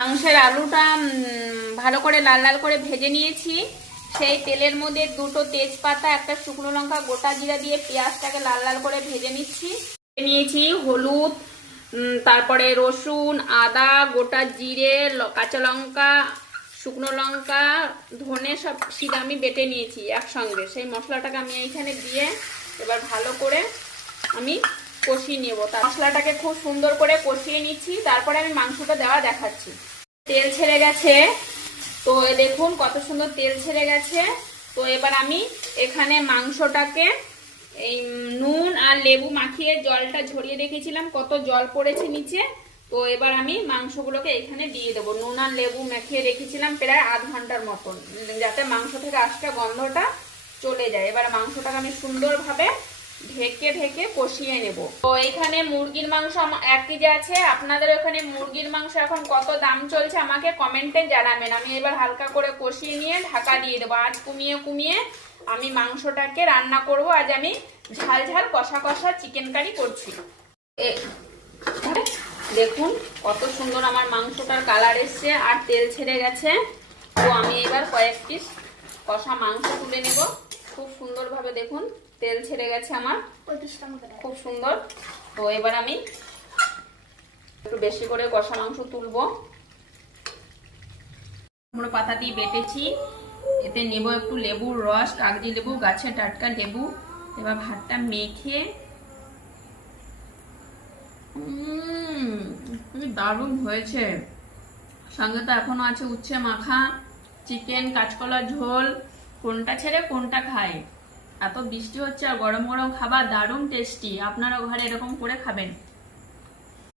মাংসের আলুটা ভালো করে লাল লাল করে ভেজে নিয়েছি। সেই তেলের মধ্যে দুটো তেজপাতা, একটা শুকনো লঙ্কা, গোটা জিরা দিয়ে পেঁয়াজটাকে লাল লাল করে ভেজে নিয়েছি। হলুদ, তারপরে রসুন, আদা, গোটা জিরে, কাঁচা লঙ্কা, শুকনো লঙ্কা, ধনে সব সিধা আমি বেটে নিয়েছি একসঙ্গে। সেই মশলাটাকে আমি এইখানে দিয়ে এবার ভালো করে আমি কষিয়ে নেবো। তার মশলাটাকে খুব সুন্দর করে কষিয়ে নিচ্ছি, তারপরে আমি মাংসটা দেওয়া দেখাচ্ছি। তেল ছেড়ে গেছে, তো দেখুন কত সুন্দর তেল ছেড়ে গেছে। তো এবার আমি এখানে মাংসটাকে এই নুন আর লেবু মাখিয়ে জলটা ঝরিয়ে রেখেছিলাম, কত জল পড়েছে নিচে। তো এবার আমি মাংসগুলোকে এখানে দিয়ে দেবো। নুন আর লেবু মাখিয়ে রেখেছিলাম প্রায় আধ ঘন্টার মতন, যাতে মাংস থেকে আসটা গন্ধটা চলে যায়। এবার মাংসটাকে আমি সুন্দরভাবে ঢেকে ঢেকে কষিয়ে নেব। তো এখানে মুরগির মাংস 1 কেজি আছে। আপনাদের ওখানে মুরগির মাংস এখন কত দাম চলছে আমাকে কমেন্টে জানাবেন। আমি এবার হালকা করে কষিয়ে নিয়ে ঢাকা দিয়ে দেবো। আজ কমিয়ে আমি মাংসটাকে রান্না করব। আজ আমি ঝাল ঝাল কষা কষা চিকেন কারি করছি। দেখুন কত সুন্দর আমার মাংসটার কালার এসছে আর তেল ছেড়ে গেছে। তো আমি এবার কয়েক পিস কষা মাংস তুলে নেব। খুব সুন্দরভাবে দেখুন তেল ছেড়ে গেছে আমার, খুব সুন্দর। তো এবার আমি একটু বেশি করে কষা মাংস তুলবো। কুমড়ো পাতা দিয়ে বেটেছি, এতে নেব একটু লেবুর রস, কাগজি লেবু, গাছের টাটকা লেবু। এবার ভাতটা মেখে দারুণ হয়েছে। সঙ্গে তো এখনো আছে উচ্ছে মাখা, চিকেন, কাঁচকলার ঝোল। কোনটা ছেড়ে কোনটা খায়। এত বৃষ্টি হচ্ছে আর গরম গরম খাবার দারুণ টেস্টি। আপনারাও ঘরে এরকম করে খাবেন।